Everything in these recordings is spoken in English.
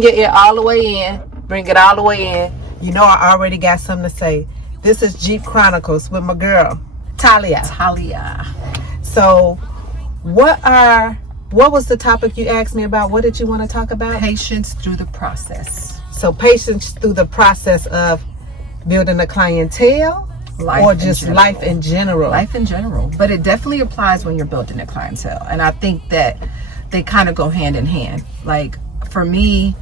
Get it all the way in. Bring it all the way in. You know I already got something to say. This is Jeep Chronicles with my girl, Toya. So, what was the topic you asked me about? What did you want to talk about? Patience through the process. So, patience through the process of building a clientele, or just life in general? Life in general. But it definitely applies when you're building a clientele. And I think that they kind of go hand in hand. Like, for me,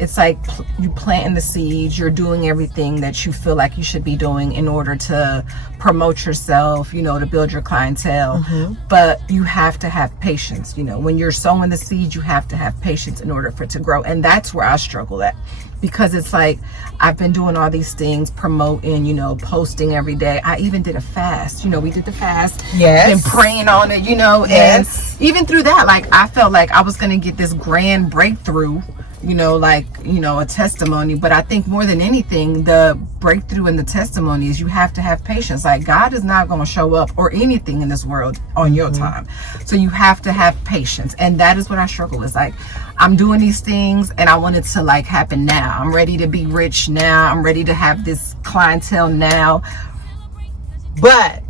it's like you planting the seeds, you're doing everything that you feel like you should be doing in order to promote yourself, you know, to build your clientele. Mm-hmm. But you have to have patience. You know, when you're sowing the seeds, you have to have patience in order for it to grow. And that's where I struggle at, because it's like I've been doing all these things, promoting, you know, posting every day. I even did a fast. You know, we did the fast. Yes. Been praying on it, you know. Yes. And even through that, like, I felt like I was going to get this grand breakthrough, you know, like, you know, a testimony. But I think more than anything, the breakthrough in the testimony is you have to have patience. Like, God is not going to show up or anything in this world on your time. So you have to have patience. And that is what I struggle with. Like, I'm doing these things and I want it to like happen now. I'm ready to be rich now. I'm ready to have this clientele now. But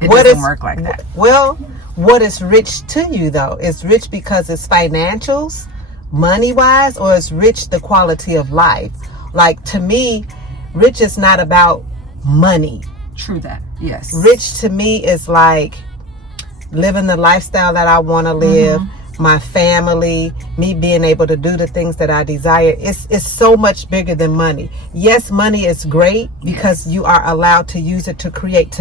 it doesn't work like that. Well, what is rich to you though? Is rich because it's financials, money wise, or is rich the quality of life? Like, to me, rich is not about money. True that. Yes. Rich to me is like living the lifestyle that I want to live, my family, me being able to do the things that I desire. It's so much bigger than money. Yes, money is great because you are allowed to use it to create,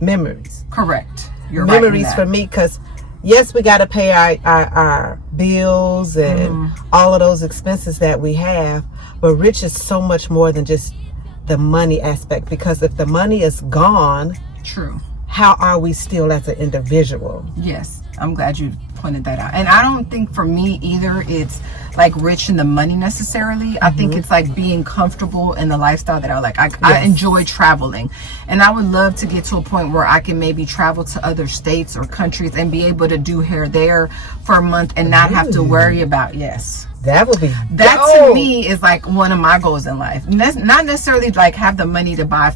memories. Correct. You're memories right for me, because yes, we got to pay our bills and all of those expenses that we have, but rich is so much more than just the money aspect, because if the money is gone, true, how are we still as an individual? Yes, I'm glad you pointed that out. And I don't think for me either it's like rich in the money necessarily. I think it's like being comfortable in the lifestyle that I like. I enjoy traveling, and I would love to get to a point where I can maybe travel to other states or countries and be able to do hair there for a month and not have to worry about, that would be that dope. To me is like one of my goals in life. Not necessarily like have the money to buy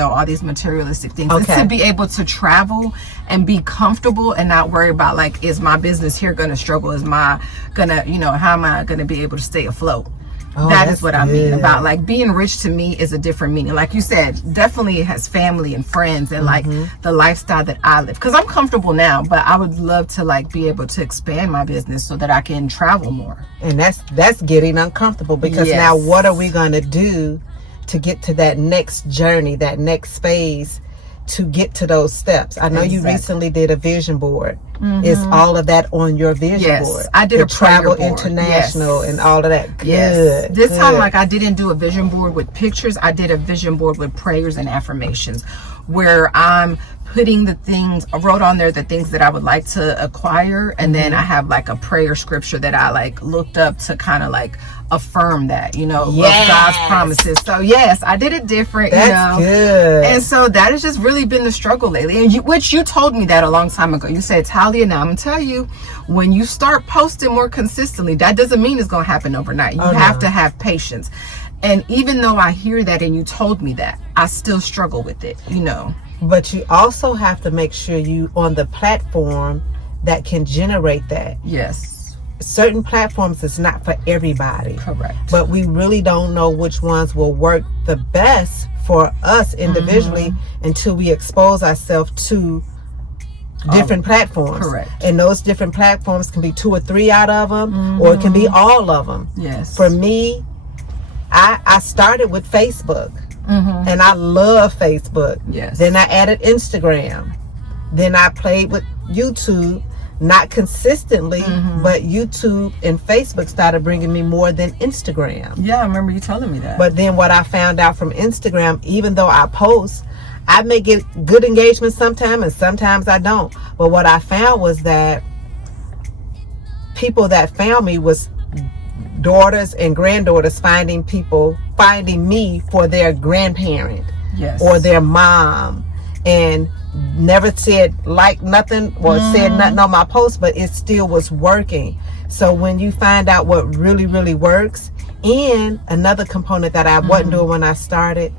all these materialistic things. It's to be able to travel and be comfortable and not worry about, like, is my business here gonna struggle? Is my gonna, how am I gonna be able to stay afloat? That is what I mean about, like, being rich to me is a different meaning. Like you said, definitely it has family and friends and like the lifestyle that I live, because I'm comfortable now, but I would love to like be able to expand my business so that I can travel more. And that's getting uncomfortable, because now what are we gonna do to get to that next journey, that next phase, to get to those steps? I know you recently did a vision board. Is all of that on your vision board? I did a travel board. International and all of that. Good. This time, like, I didn't do a vision board with pictures. I did a vision board with prayers and affirmations, where I'm putting the things, I wrote on there the things that I would like to acquire, and then I have like a prayer scripture that I like looked up to kind of like affirm that, of God's promises. So yes, I did it different. That's good. And so that has just really been the struggle lately. And which you told me that a long time ago. You said, Talia, now I'm gonna tell you, when you start posting more consistently, that doesn't mean it's gonna happen overnight. You have to have patience. And even though I hear that and you told me that, I still struggle with it, But you also have to make sure you on the platform that can generate that. Yes. Certain platforms is not for everybody. Correct. But we really don't know which ones will work the best for us individually until we expose ourselves to different platforms. Correct. And those different platforms can be 2 or 3 out of them, or it can be all of them. Yes. For me, I started with Facebook. And I love Facebook. Yes. Then I added Instagram. Then I played with YouTube, not consistently, but YouTube and Facebook started bringing me more than Instagram. Yeah, I remember you telling me that. But then what I found out from Instagram, even though I post, I may get good engagement sometimes and sometimes I don't. But what I found was that people that found me was daughters and granddaughters finding me for their grandparent or their mom. and never said like nothing or said nothing on my post, but it still was working. So when you find out what really, really works, and another component that I wasn't doing when I started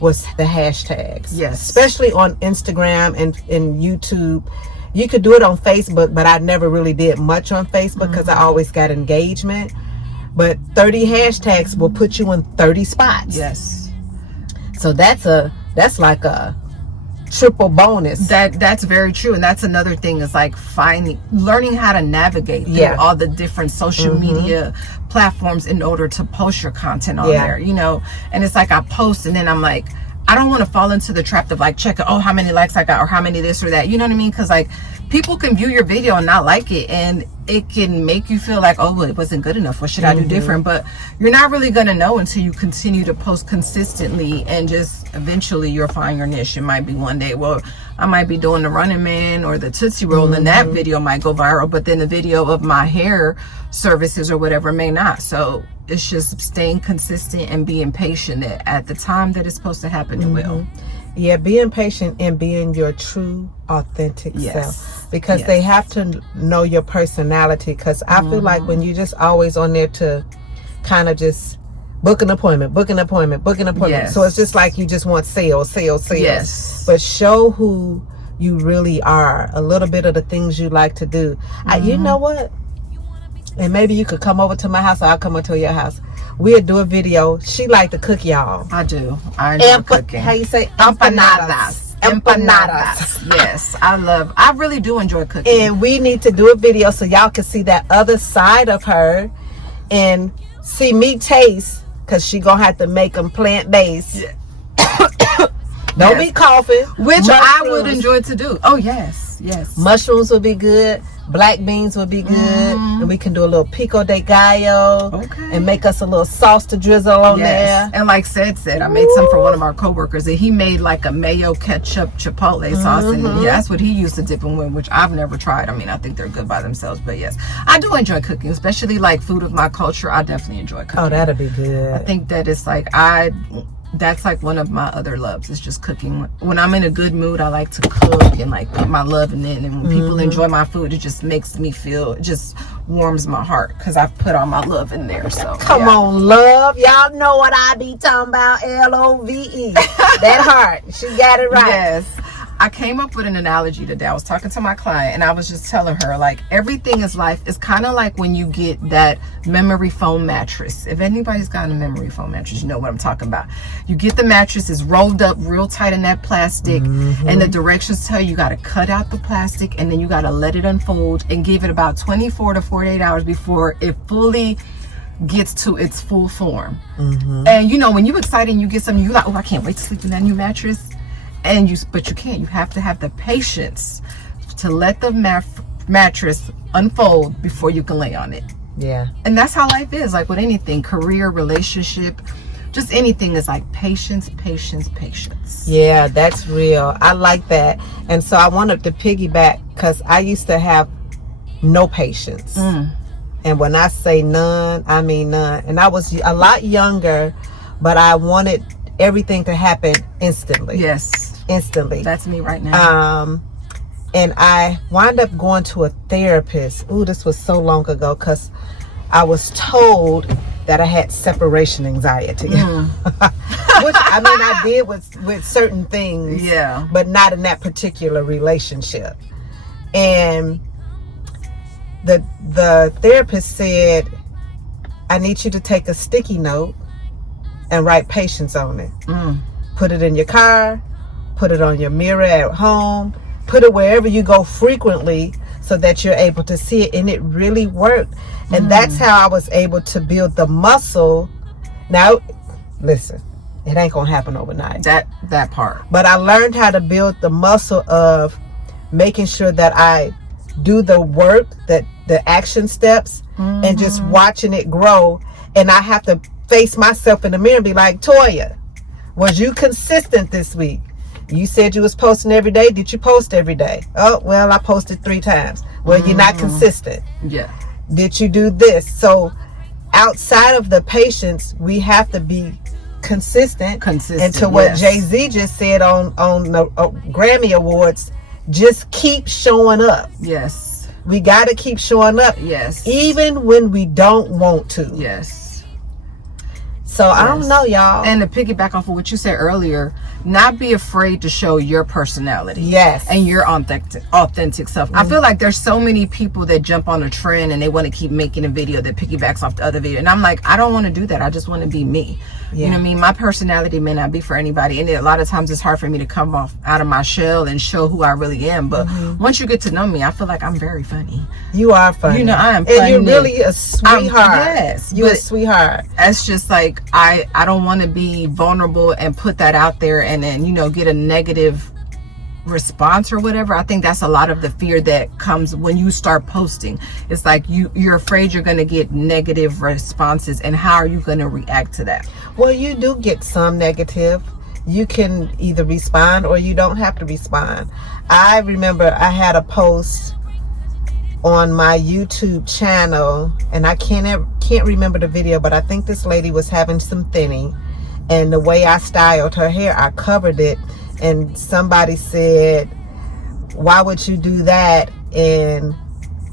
was the hashtags. Yes. Especially on Instagram and YouTube. You could do it on Facebook, but I never really did much on Facebook because I always got engagement. But 30 hashtags will put you in 30 spots. Yes. So that's like a triple bonus. That's very true. And that's another thing is like learning how to navigate through all the different social media platforms in order to post your content on there, you know. And it's like I post and then I'm like, I don't want to fall into the trap of like checking, oh, how many likes I got or how many this or that. You know what I mean? Because like people can view your video and not like it, and it can make you feel like, oh, well, it wasn't good enough. What should I do different? But you're not really going to know until you continue to post consistently, and just eventually you'll find your niche. It might be one day, well, I might be doing the Running Man or the Tootsie Roll, and that video might go viral, but then the video of my hair services or whatever may not. So it's just staying consistent and being patient that at the time that it's supposed to happen, it will. Yeah, being patient and being your true, authentic self. Because they have to know your personality. Because I feel like when you're just always on there to kind of just book an appointment. Yes. So it's just like you just want sales. Yes. But show who you really are. A little bit of the things you like to do. You know what? And maybe you could come over to my house or I'll come over to your house. We'll do a video. She like to cook, y'all. I do. I enjoy cooking. How you say? Empanadas. Yes, I really do enjoy cooking. And we need to do a video so y'all can see that other side of her and see me taste, because she gonna have to make them plant-based. Don't be coughing. Which I would enjoy to do. Oh, yes. Mushrooms would be good. Black beans would be good. And we can do a little pico de gallo. Okay. And make us a little sauce to drizzle on there. And like said, I made some for one of our coworkers, and he made like a mayo ketchup chipotle sauce, and that's what he used to dip them with, which I've never tried. I mean, I think they're good by themselves, but yes, I do enjoy cooking, especially like food of my culture. I definitely enjoy cooking. Oh, that'll be good. I think that it's like that's like one of my other loves, is just cooking. When I'm in a good mood, I like to cook and like put my love in it. And when people enjoy my food, it just makes me feel, it just warms my heart because I've put all my love in there. So come on, love. Y'all know what I be talking about. LOVE. That heart. She got it right. Yes. I came up with an analogy today. I was talking to my client and I was just telling her, like, everything is life. It's kind of like when you get that memory foam mattress. If anybody's got a memory foam mattress, you know what I'm talking about. You get the mattress, it's rolled up real tight in that plastic, and the directions tell you got to cut out the plastic, and then you got to let it unfold and give it about 24 to 48 hours before it fully gets to its full form. And you know, when you're excited and you get something, you're like, oh, I can't wait to sleep in that new mattress. But you can't. You have to have the patience to let the mattress unfold before you can lay on it. Yeah. And that's how life is. Like with anything, career, relationship, just anything is like patience. Yeah, that's real. I like that. And so I wanted to piggyback, because I used to have no patience. And when I say none, I mean none. And I was a lot younger, but I wanted everything to happen instantly. Yes. Instantly. That's me right now. And I wound up going to a therapist. Ooh, this was so long ago, because I was told that I had separation anxiety. Which, I mean, I did with certain things. Yeah. But not in that particular relationship. And the therapist said, I need you to take a sticky note and write patience on it. Put it in your car, put it on your mirror at home, put it wherever you go frequently, so that you're able to see it. And it really worked. And that's how I was able to build the muscle. Now, listen, it ain't gonna happen overnight. That part. But I learned how to build the muscle of making sure that I do the work, that the action steps, and just watching it grow. And I have to face myself in the mirror and be like, Toya, was you consistent this week? You said you was posting every day. Did you post every day? Oh, well, I posted 3 times. Well, you're not consistent. Yeah. Did you do this? So outside of the patience, we have to be consistent. And to yes. what Jay-Z just said on the Grammy Awards, just keep showing up. Yes. We got to keep showing up. Yes. Even when we don't want to. Yes. So I don't know, y'all. And to piggyback off of what you said earlier, not be afraid to show your personality. Yes. And your authentic self. I feel like there's so many people that jump on a trend and they want to keep making a video that piggybacks off the other video. And I'm like, I don't want to do that. I just want to be me. You know what I mean? My personality may not be for anybody. And a lot of times it's hard for me to come off out of my shell and show who I really am. But once you get to know me, I feel like I'm very funny. You are funny. You know, I am funny. And you're really a sweetheart. Yes. You're a sweetheart. That's just like, I don't want to be vulnerable and put that out there and then, you know, get a negative response or whatever. I think that's a lot of the fear that comes when you start posting. It's like you're afraid you're going to get negative responses, and how are you going to react to that? Well, you do get some negative. You can either respond or you don't have to respond. I remember I had a post on my YouTube channel, and I can't remember the video, but I think this lady was having some thinning, and the way I styled her hair, I covered it, and somebody said, why would you do that, and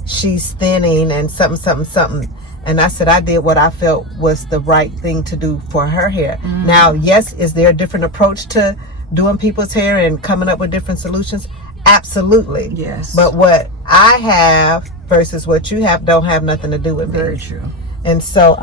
she's thinning and something. And I said, I did what I felt was the right thing to do for her hair. Now, yes, is there a different approach to doing people's hair and coming up with different solutions? Absolutely. Yes. But what I have versus what you have don't have nothing to do with me. Very true. And so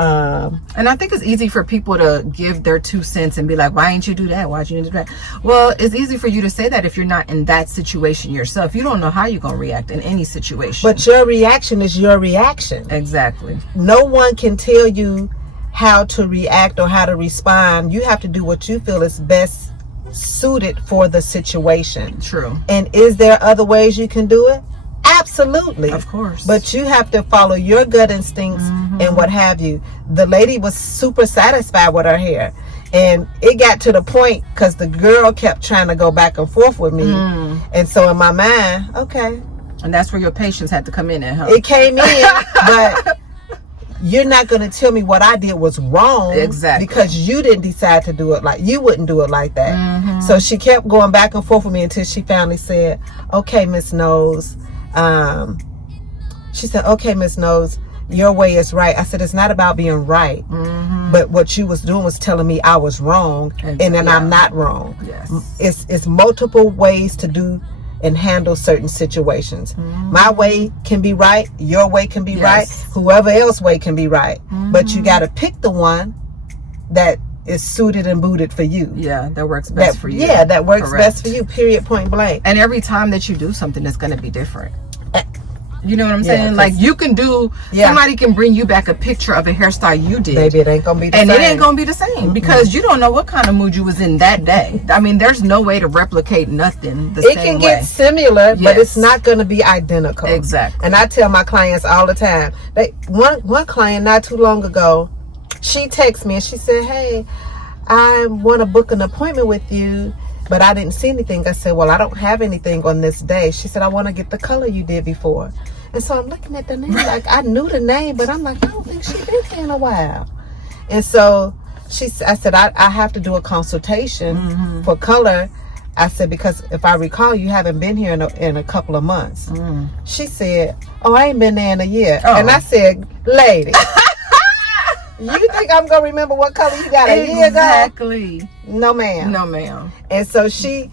and I think it's easy for people to give their 2 cents and be like, why didn't you do that? Why'd you do that? Well, it's easy for you to say that if you're not in that situation yourself. You don't know how you're gonna react in any situation. But your reaction is your reaction. Exactly. No one can tell you how to react or how to respond. You have to do what you feel is best suited for the situation. True. And is there other ways you can do it? Absolutely. Of course. But you have to follow your gut instincts and what have you. The lady was super satisfied with her hair. And it got to the point because the girl kept trying to go back and forth with me. And so in my mind, okay. And that's where your patience had to come in at, huh? It came in, but you're not going to tell me what I did was wrong. Exactly. Because you didn't decide to do it you wouldn't do it like that. So she kept going back and forth with me until she finally said, okay, Miss Nose. She said, okay, Miss Nose, your way is right. I said, it's not about being right. But what you was doing was telling me I was wrong. And then I'm not wrong. Yes. It's multiple ways to do and handle certain situations. My way can be right. Your way can be right. Whoever else's way can be right. But you got to pick the one that is suited and booted for you. Yeah, that works best for you. Yeah, that works Correct. best for you, period, point blank. And every time that you do something, it's going to be different. You know what I'm Yeah, saying? Like, you can do, somebody can bring you back a picture of a hairstyle you did. Maybe it ain't going to be the same. And it ain't going to be the same because you don't know what kind of mood you was in that day. I mean, there's no way to replicate nothing the same way. It can get similar, but it's not going to be identical. Exactly. And I tell my clients all the time. One client not too long ago, she texted me and she said, hey, I want to book an appointment with you, but I didn't see anything. I said, well, I don't have anything on this day. She said, I want to get the color you did before. And so I'm looking at the name, like I knew the name, but I'm like, I don't think she's been here in a while. And so I said, I have to do a consultation for color. I said, because if I recall, you haven't been here in a couple of months. She said, oh, I ain't been there in a year. And I said, lady, you think I'm going to remember what color you got a year ago? Exactly. No, ma'am. No, ma'am. And so she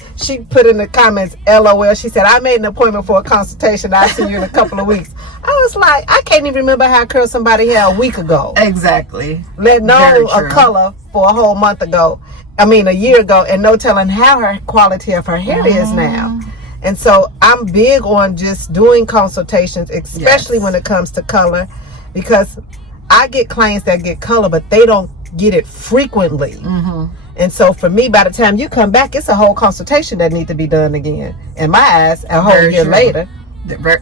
put in the comments, LOL. She said, I made an appointment for a consultation. I'll see you in a couple of weeks. I was like, I can't even remember how I curled somebody hair a week ago. Exactly. Let know a color for a whole month ago. I mean, a year ago, and no telling how her quality of her hair is now. And so I'm big on just doing consultations, especially when it comes to color, because I get clients that get color, but they don't get it frequently. And so for me, by the time you come back, it's a whole consultation that needs to be done again. In my eyes, a whole year later.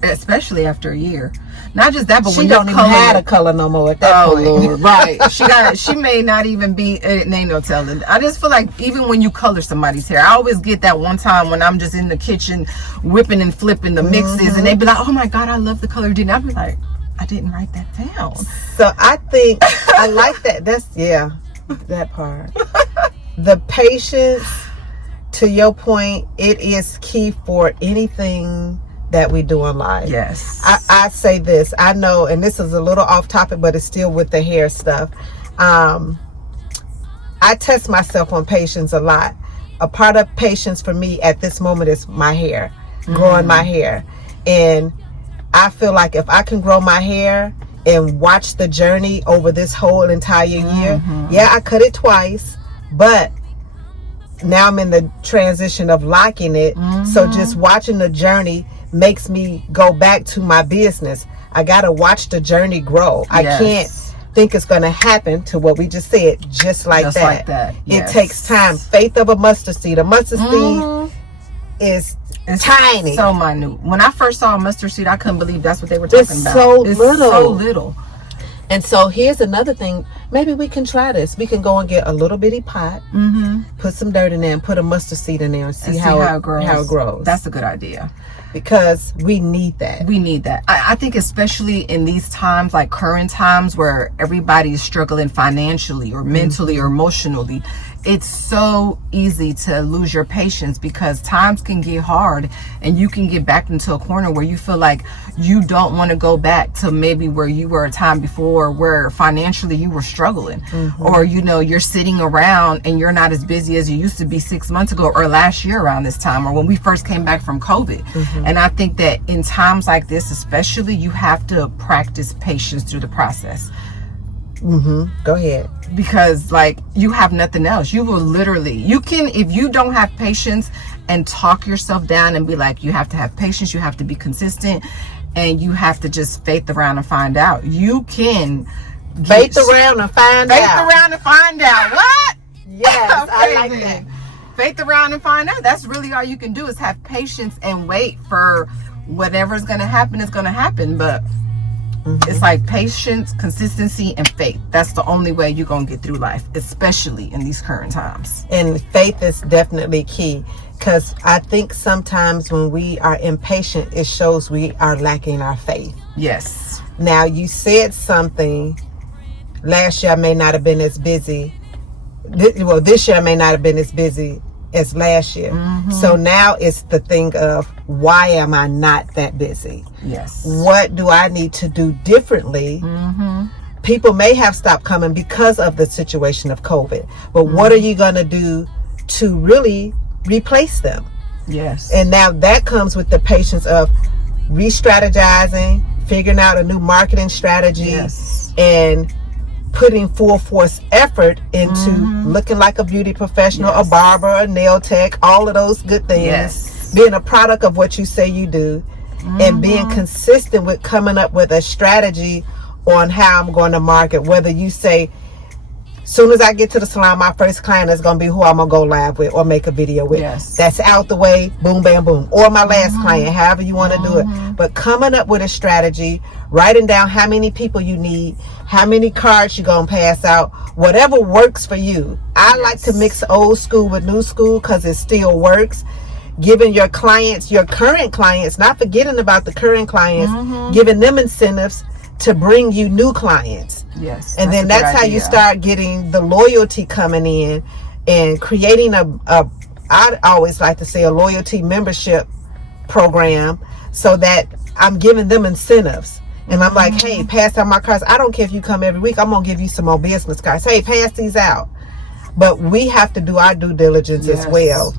Especially after a year. Not just that, but she when don't even have a color no more at that point. Lord, right. She may not even be, it ain't no telling. I just feel like even when you color somebody's hair, I always get that one time when I'm just in the kitchen whipping and flipping the mixes, and they be like, oh my God, I love the color you did. And I'd be like, I didn't write that down. So I think I like that. That's that part. The patience, to your point, it is key for anything that we do in life. Yes. I say this, I know, and this is a little off topic, but it's still with the hair stuff. I test myself on patience a lot. A part of patience for me at this moment is my hair, growing my hair. And I feel like if I can grow my hair and watch the journey over this whole entire year, yeah, I cut it twice, but now I'm in the transition of liking it. So just watching the journey makes me go back to my business. I got to watch the journey grow. I can't think it's going to happen to what we just said, just like that. Yes. It takes time. Faith of a mustard seed. A mustard seed is tiny. So minute. When I first saw a mustard seed, I couldn't believe that's what they were talking about. It's so little. And so here's another thing. Maybe we can try this. We can go and get a little bitty pot, put some dirt in there, and put a mustard seed in there and see how it grows. That's a good idea. Because we need that. We need that. I think especially in these times, like current times where everybody's struggling financially or mentally or emotionally, it's so easy to lose your patience because times can get hard and you can get backed into a corner where you feel like you don't want to go back to maybe where you were a time before where financially you were struggling, or you're sitting around and you're not as busy as you used to be 6 months ago or last year around this time or when we first came back from COVID. And I think that in times like this especially, you have to practice patience through the process. Go ahead. Because like you have nothing else. You will literally, if you don't have patience and talk yourself down and be like, you have to have patience, you have to be consistent, and you have to just faith around and find out. You can faith around and find out. Faith around and find out. What? Yes, I like that. Faith around and find out. That's really all you can do is have patience and wait for whatever's going to happen is going to happen. But it's like patience, consistency, and faith. That's the only way you're going to get through life, especially in these current times. And faith is definitely key, because I think sometimes when we are impatient, it shows we are lacking our faith. Yes. Now, you said something. Last year I may not have been as busy. This year I may not have been as busy as last year. So now it's the thing of, why am I not that busy? Yes. What do I need to do differently? People may have stopped coming because of the situation of COVID, but what are you going to do to really replace them? Yes. And now that comes with the patience of re-strategizing, figuring out a new marketing strategy, and putting full force effort into looking like a beauty professional, a barber, a nail tech, all of those good things, being a product of what you say you do, and being consistent with coming up with a strategy on how I'm going to market. Whether you say, soon as I get to the salon, my first client is going to be who I'm going to go live with or make a video with. That's out the way, boom, bam, boom. Or my last client, however you want to do it. But coming up with a strategy, writing down how many people you need, how many cards you're going to pass out, whatever works for you. I like to mix old school with new school because it still works. Giving your clients, your current clients, not forgetting about the current clients, giving them incentives to bring you new clients. Yes. And then that's how you start getting the loyalty coming in and creating I'd always like to say a loyalty membership program, so that I'm giving them incentives. And I'm like, hey, pass out my cards. I don't care if you come every week. I'm going to give you some more business cards. Hey, pass these out. But we have to do our due diligence as well.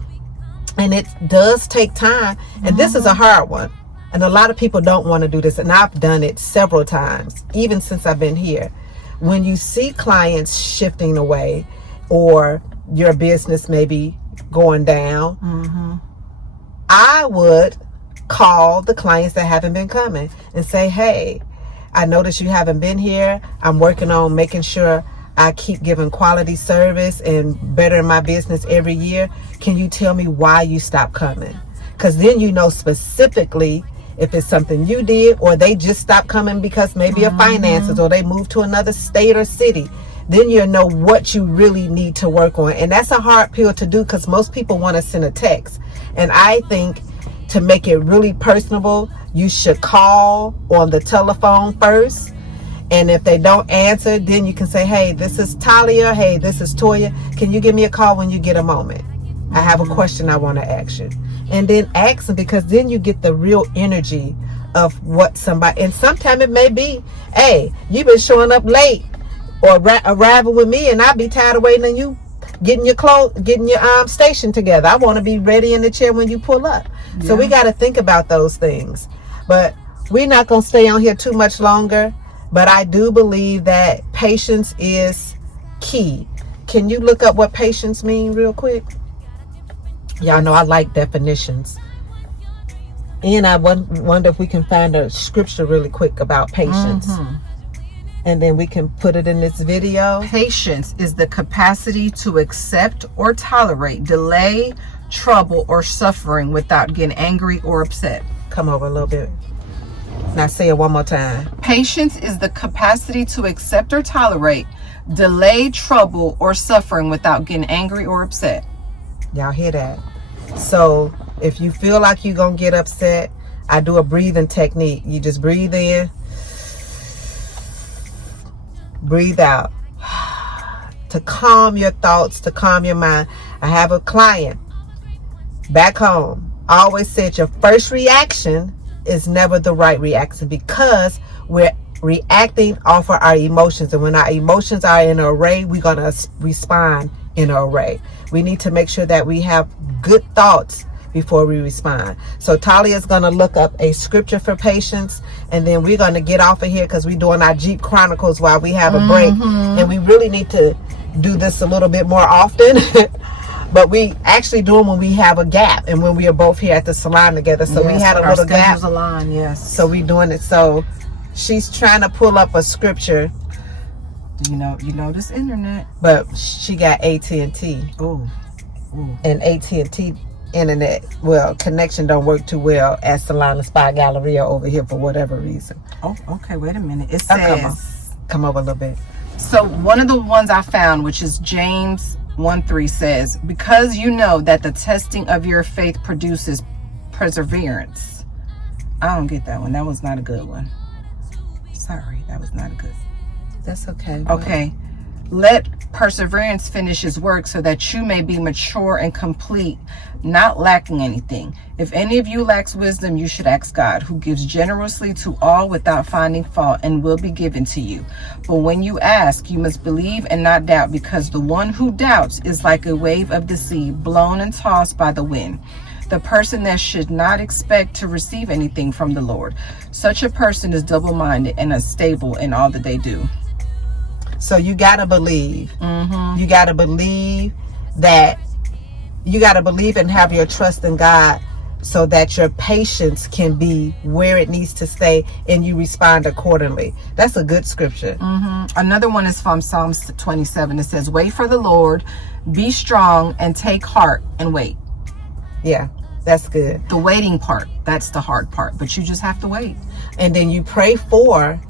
And it does take time. And this is a hard one. And a lot of people don't want to do this. And I've done it several times, even since I've been here. When you see clients shifting away or your business maybe going down, I would call the clients that haven't been coming and say, hey, I noticed you haven't been here. I'm working on making sure I keep giving quality service and bettering my business every year. Can you tell me why you stopped coming? Because then you know specifically if it's something you did, or they just stopped coming because maybe of finances, or they moved to another state or city. Then you know what you really need to work on. And that's a hard pill to do, because most people want to send a text. And I think to make it really personable, you should call on the telephone first And if they don't answer, then you can say, hey, this is Talia. Hey, this is Toya. Can you give me a call when you get a moment? I have a question I want to ask you. And then ask them, because then you get the real energy of what somebody, and sometimes it may be, hey, you've been showing up late or arriving with me, and I'll be tired of waiting on you getting your clothes, getting your station together. I want to be ready in the chair when you pull up. Yeah. So we got to think about those things. But we're not going to stay on here too much longer. But I do believe that patience is key. Can you look up what patience mean real quick? Y'all know I like definitions. And I wonder if we can find a scripture really quick about patience. And then we can put it in this video. Patience is the capacity to accept or tolerate delay, trouble, or suffering without getting angry or upset. Come over a little bit. Now say it one more time. Patience is the capacity to accept or tolerate delay, trouble, or suffering without getting angry or upset. Y'all hear that? So if you feel like you're going to get upset, I do a breathing technique. You just breathe in, breathe out to calm your thoughts, to calm your mind. I have a client back home. I always said your first reaction is never the right reaction, because we're reacting off of our emotions. And when our emotions are in an array, we're going to respond in an array. We need to make sure that we have good thoughts before we respond. So Talia is going to look up a scripture for patience, and then we're going to get off of here because we're doing our Jeep Chronicles while we have a break. And we really need to do this a little bit more often. But we actually do them when we have a gap and when we are both here at the salon together. So we had a little gap. Align, yes. So we're doing it. So she's trying to pull up a scripture. You know this internet. But she got AT&T. Ooh. And AT&T internet, well, connection don't work too well at Salon Spa Galleria over here for whatever reason. Oh, okay. Wait a minute. It says, come over a little bit. So one of the ones I found, which is James 1:3, says, because you know that the testing of your faith produces perseverance. I don't get that one. That was not a good one. Sorry, that was not a good. That's okay. Okay. Let perseverance finish his work so that you may be mature and complete, not lacking anything. If any of you lacks wisdom, you should ask God, who gives generously to all without finding fault, and will be given to you. But when you ask, you must believe and not doubt, because the one who doubts is like a wave of the sea, blown and tossed by the wind. The person that should not expect to receive anything from the Lord. Such a person is double-minded and unstable in all that they do. So you got to believe. You got to believe that you got to believe and have your trust in God, so that your patience can be where it needs to stay and you respond accordingly. That's a good scripture. Another one is from Psalms 27. It says, wait for the Lord, be strong, and take heart and wait. Yeah, that's good. The waiting part, that's the hard part, but you just have to wait. And then you pray for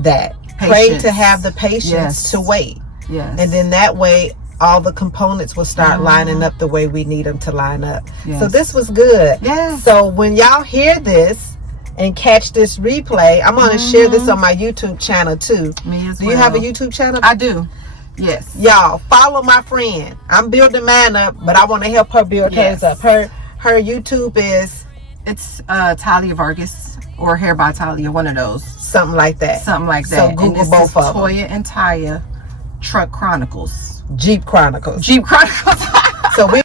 that. Patience. Pray to have the patience to wait. Yes. And then that way, all the components will start lining up the way we need them to line up. Yes. So this was good. Yes. So when y'all hear this and catch this replay, I'm going to share this on my YouTube channel too. Me as well. Do you have a YouTube channel? I do. Yes. Y'all follow my friend. I'm building mine up, but I want to help her build hers up. Her YouTube is... It's Talia Vargas or Hair by Talia, one of those. Something like that. Something like that. So Google both of them. Toya and Toya Truck Chronicles. Jeep Chronicles. Jeep Chronicles. So we